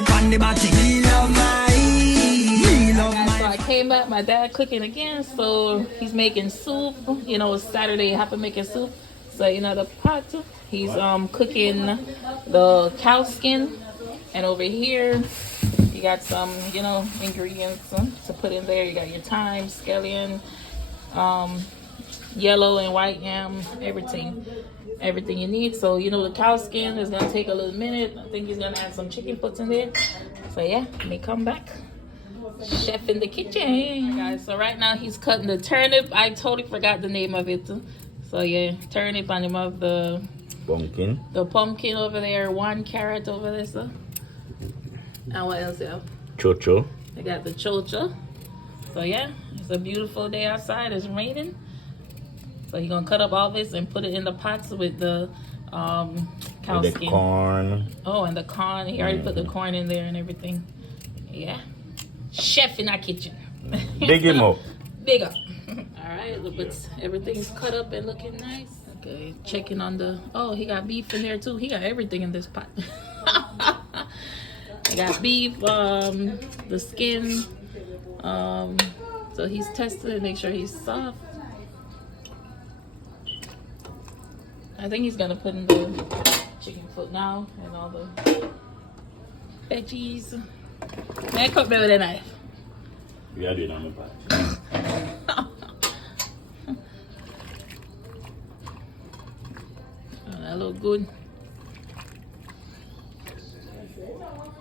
vibe on the body. Me love So I came back, my dad cooking again, so he's making soup. You know, it's Saturday, you have to make a soup. So, you know, the pot, he's cooking the cow skin. And over here, you got some, you know, ingredients to put in there. You got your thyme, scallion, yellow and white yam, everything you need. So, you know, the cow skin is gonna take a little minute. I think he's gonna add some chicken foots in there. So yeah, let me come back. Chef in the kitchen, guys. So right now he's cutting the turnip. I totally forgot the name of it. So yeah, turnip on him of the pumpkin. The pumpkin over there, 1 carrot over there, so. And what else, yeah? Chocho. I got the chocho. So yeah, it's a beautiful day outside. It's raining. So he's gonna cut up all this and put it in the pots with the cow with skin. The corn. Oh, and the corn. He already put the corn in there and everything. Yeah. Chef in our kitchen. Big him up. Big up. All right, look, but everything's cut up and looking nice. Okay, checking on the. Oh, he got beef in there too. He got everything in this pot. I got beef, the skin. So he's testing it, make sure he's soft. I think he's gonna put in the chicken foot now and all the veggies. Man, cut me with a knife. We are doing on the pot. Oh, that look good.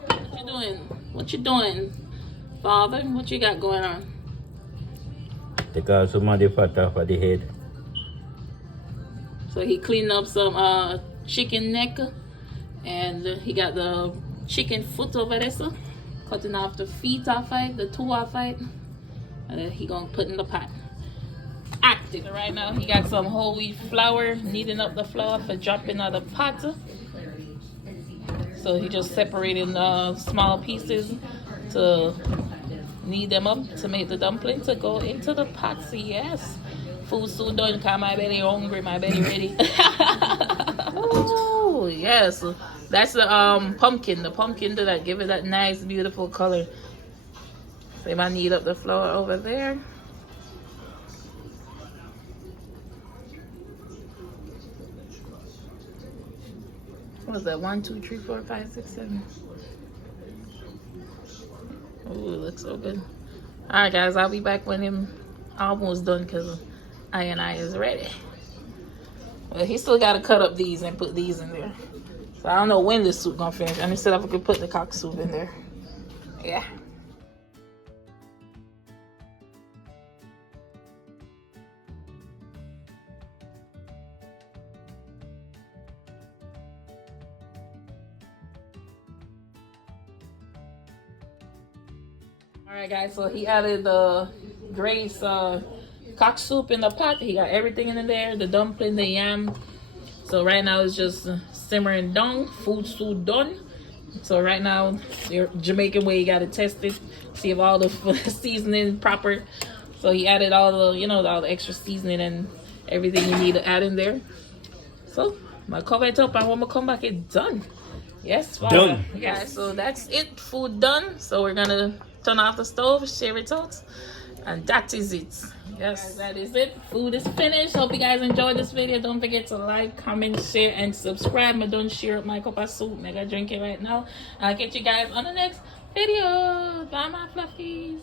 What you doing? What you doing, Father? What you got going on? Take out some of the fat off of the head. So he cleaned up some chicken neck, and he got the chicken foot over there, so cutting off the feet off it, the two off it, and then he gonna put in the pot. Active right now. He got some whole wheat flour, kneading up the flour for dropping out the pot. So he just separating small pieces to knead them up to make the dumpling to go into the pot. So yes, food soon done. Cause my belly hungry, my belly ready. Oh yes, that's the pumpkin. The pumpkin that give it that nice, beautiful color. So if I knead up the flour over there. What was that? 1, 2, 3, 4, 5, 6, 7. Oh, it looks so good. All right, guys, I'll be back when I'm almost done because I is ready. Well, he still got to cut up these and put these in there. So I don't know when this soup gonna finish. And instead of I could put the cock soup in there. Yeah. All right, guys, so he added the Grace cock soup in the pot. He got everything in there, the dumpling, the yam. So right now it's just simmering down, food soup done. So right now, the Jamaican way, you got to test it, see if all the seasoning proper. So he added all the, you know, all the extra seasoning and everything you need to add in there. So I'm gonna cover it up and when we come back, it's done. Yes, Father. Done. Yeah, so that's it, food done. So we're gonna turn off the stove, share it out, and that is it. Yes, that is it. Food is finished. Hope you guys enjoyed this video. Don't forget to like, comment, share, and subscribe. I don't share up my cup of soup. Mega drink it right now. I'll catch you guys on the next video. Bye, my fluffies.